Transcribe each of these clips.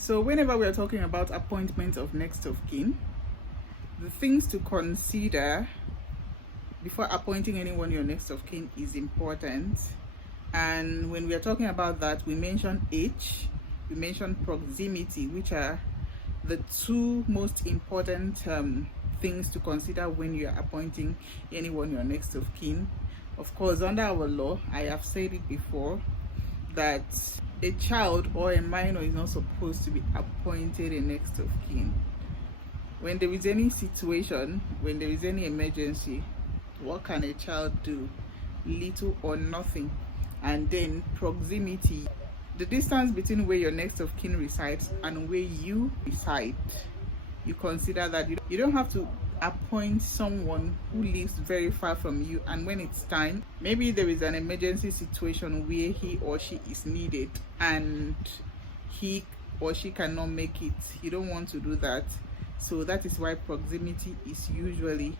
So whenever we are talking about appointment of next of kin, the things to consider before appointing anyone your next of kin is important. And when we are talking about that, we mention age, we mention proximity, which are the two most important things to consider when you are appointing anyone your next of kin. Of course, under our law, I have said it before, that a child or a minor is not supposed to be appointed a next of kin. When there is any situation, when there is any emergency, what can a child do? Little or nothing. And then proximity, the distance between where your next of kin resides and where you reside. You consider that you don't have to appoint someone who lives very far from you, and when it's time, maybe there is an emergency situation where he or she is needed and he or she cannot make it. You don't want to do that. So that is why proximity is usually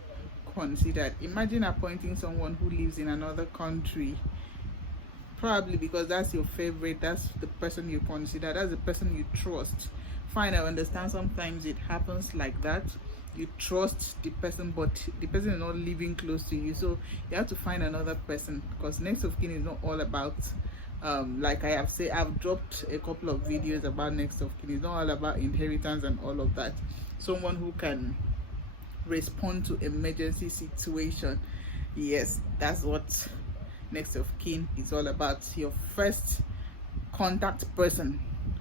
considered. Imagine appointing someone who lives in another country, probably because that's your favorite, that's the person you consider, that's the person you trust. Fine, I understand sometimes it happens like that. You trust the person, but the person is not living close to you, so you have to find another person, because next of kin is not all about like I have said, I've dropped a couple of videos about next of kin. It's not all about inheritance and all of that. Someone who can respond to emergency situation. Yes, that's what next of kin is all about. Your first contact person,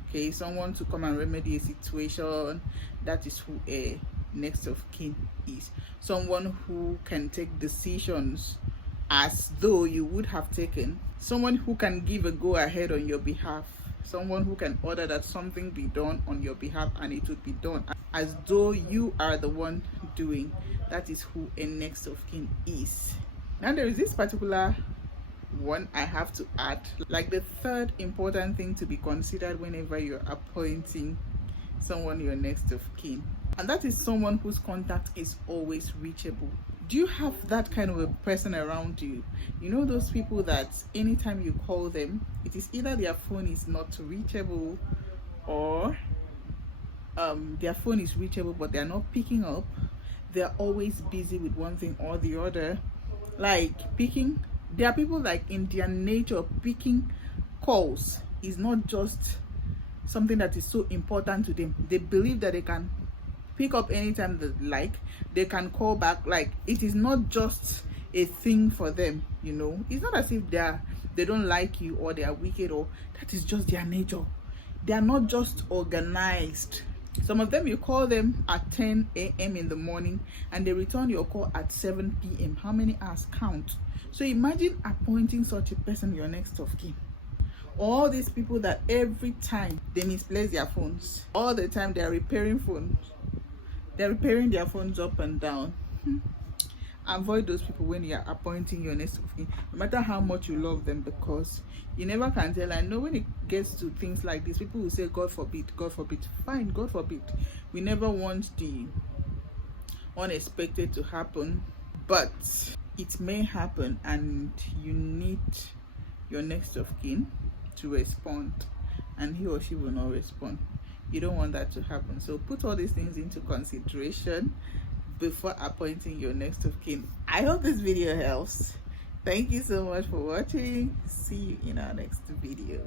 okay, someone to come and remedy a situation. That is who a next of kin is. Someone who can take decisions as though you would have taken. Someone who can give a go ahead on your behalf. Someone who can order that something be done on your behalf and it would be done as though you are the one doing. That is who a next of kin is. Now there is this particular one I have to add, like the third important thing to be considered whenever you're appointing someone your next of kin, and that is someone whose contact is always reachable. Do you have that kind of a person around you? You know, those people that anytime you call them, it is either their phone is not reachable, or their phone is reachable but they're not picking up. They're always busy with one thing or the other. Like picking, there are people like in their nature, picking calls is not just something that is so important to them. They believe that they can pick up anytime they like, they can call back. Like, it is not just a thing for them, you know. It's not as if they don't like you or they are wicked, or that is just their nature. They are not just organized. Some of them, you call them at 10 a.m. in the morning and they return your call at 7 p.m. How many hours count? So imagine appointing such a person your next of kin. All these people that every time they misplace their phones, all the time they are repairing phones, they're repairing their phones up and down. Avoid those people when you are appointing your next of kin, no matter how much you love them, because you never can tell. I know when it gets to things like this, people will say, God forbid, God forbid. Fine, God forbid. We never want the unexpected to happen, but it may happen and you need your next of kin to respond, and he or she will not respond. You don't want that to happen. So put all these things into consideration before appointing your next of kin. I hope this video helps. Thank you so much for watching. See you in our next video.